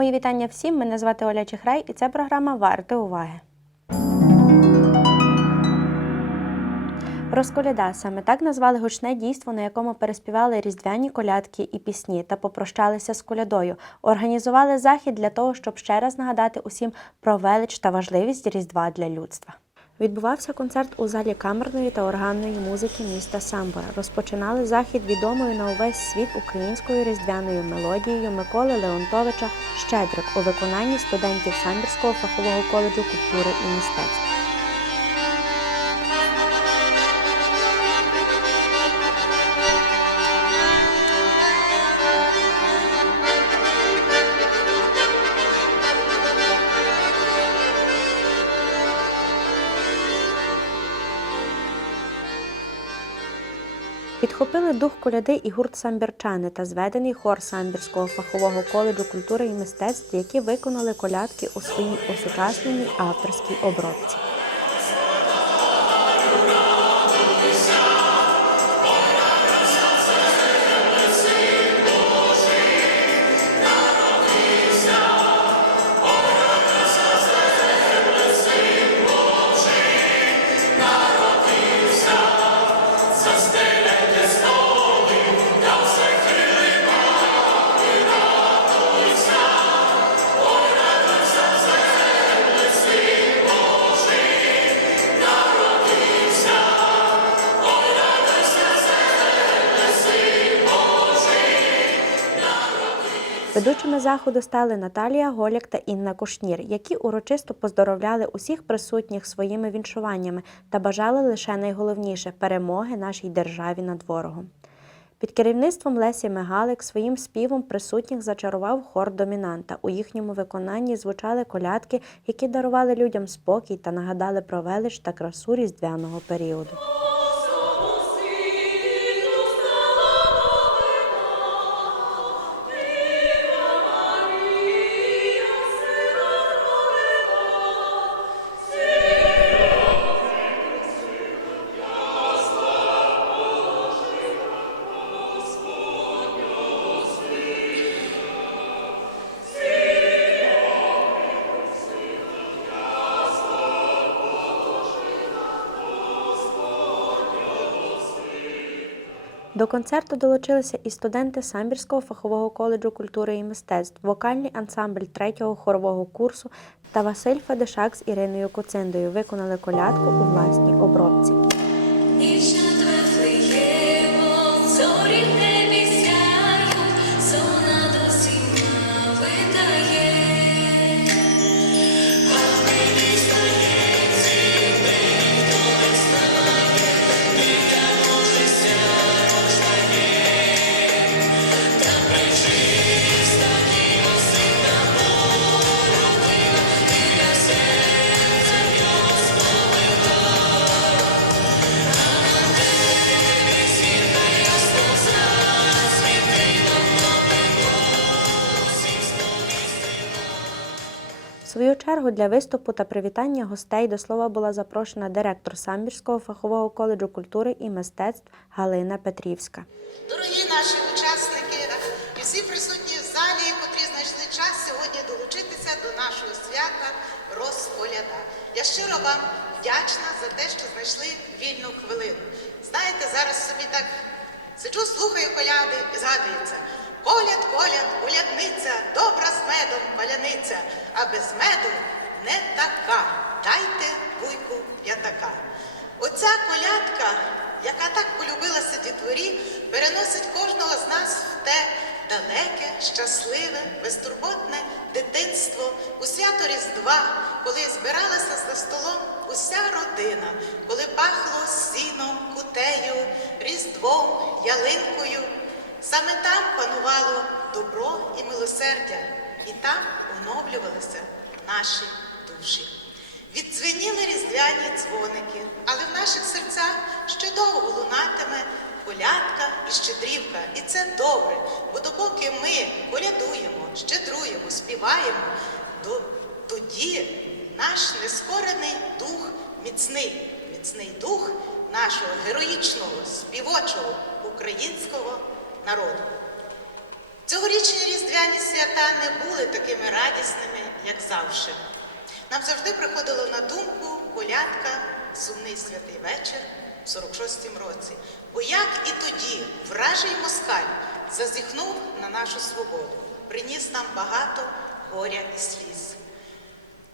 Мої вітання всім. Мене звати Оля Чихрай і це програма Варти уваги. Розколяда саме так назвали гучне дійство, на якому переспівали різдвяні колядки і пісні та попрощалися з колядою. Організували захід для того, щоб ще раз нагадати усім про велич та важливість Різдва для людства. Відбувався концерт у залі камерної та органної музики міста Самбора. Розпочинали захід відомою на увесь світ українською різдвяною мелодією Миколи Леонтовича Щедрик у виконанні студентів Самбірського фахового коледжу культури і мистецтв. Підхопили дух коляди і гурт самбірчани та зведений хор самбірського фахового коледжу культури і мистецтв, які виконали колядки у своїй осучасненій авторській обробці. Ведучими заходу стали Наталія Голяк та Інна Кушнір, які урочисто поздоровляли усіх присутніх своїми віншуваннями та бажали лише найголовніше перемоги нашій державі над ворогом. Під керівництвом Лесі Мегалик своїм співом присутніх зачарував хор домінанта. У їхньому виконанні звучали колядки, які дарували людям спокій та нагадали про велич та красу різдвяного періоду. До концерту долучилися і студенти Самбірського фахового коледжу культури і мистецтв, вокальний ансамбль третього хорового курсу та Василь Фадишак з Іриною Коциндою виконали колядку у власній обробці. Чергу для виступу та привітання гостей до слова була запрошена директор Самбірського фахового коледжу культури і мистецтв Галина Петрівська. Дорогі наші учасники і всі присутні в залі, котрі знайшли час сьогодні долучитися до нашого свята Розколяда. Я щиро вам вдячна за те, що знайшли вільну хвилину. Знаєте, зараз собі так сиджу, слухаю коляди і згадується. Коляд, коляд, колядниця, добра з медом паляниця, а без меду не така. Дайте буйку п'ятака. Оця колядка, яка так полюбилася дітворі, переносить кожного з нас в те далеке, щасливе, безтурботне дитинство у свято Різдва, коли збиралася за столом уся родина, коли пахло сіном, кутею, різдвом, ялинкою. Саме там панувало добро і милосердя, і там оновлювалися наші душі. Віддзвеніли різдвяні дзвоники, але в наших серцях ще довго лунатиме колядка і щедрівка. І це добре, бо допоки ми колядуємо, щедруємо, співаємо, до, тоді наш нескорений дух міцний, міцний дух нашого героїчного, співочого українського народу. Цьогорічні різдвяні свята не були такими радісними, як завжди. Нам завжди приходило на думку колядка Сумний святий вечір в 46-м році. Бо як і тоді вражий москаль зазіхнув на нашу свободу, приніс нам багато горя і сліз.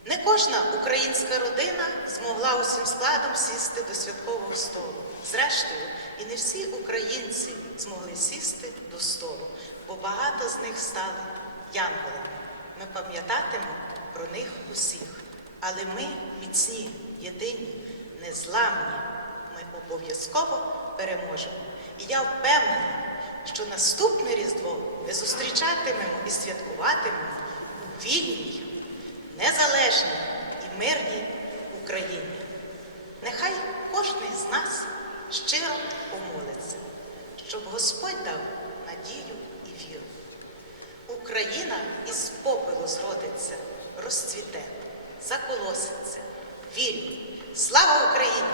Не кожна українська родина змогла усім складом сісти до святкового столу. Зрештою, і не всі українці змогли сісти до столу, бо багато з них стали янголами. Ми пам'ятатимо про них усіх. Але ми міцні, єдині, незламні. Ми обов'язково переможемо. І я впевнена, що наступне Різдво ми зустрічатимемо і святкуватимемо у вільній, незалежній і мирній Україні. Нехай кожен з нас щиро помолиться, щоб Господь дав надію і віру. Україна із попелу зродиться, розцвіте, заколоситься. Вірю. Слава Україні!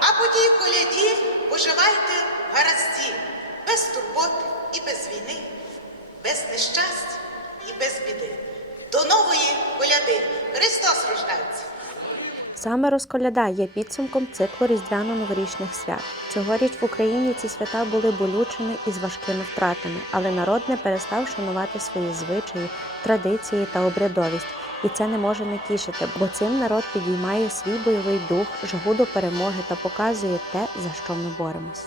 А по тій коляді поживайте в гаразді, без турбот і без війни, без нещасть і без біди. До нової коляди Христос рождається! Саме розколяда є підсумком циклу різдвяно-новорічних свят. Цьогоріч в Україні ці свята були болючими і з важкими втратами, але народ не перестав шанувати свої звичаї, традиції та обрядовість. І це не може не тішити, бо цим народ підіймає свій бойовий дух, жагу до перемоги та показує те, за що ми боремось.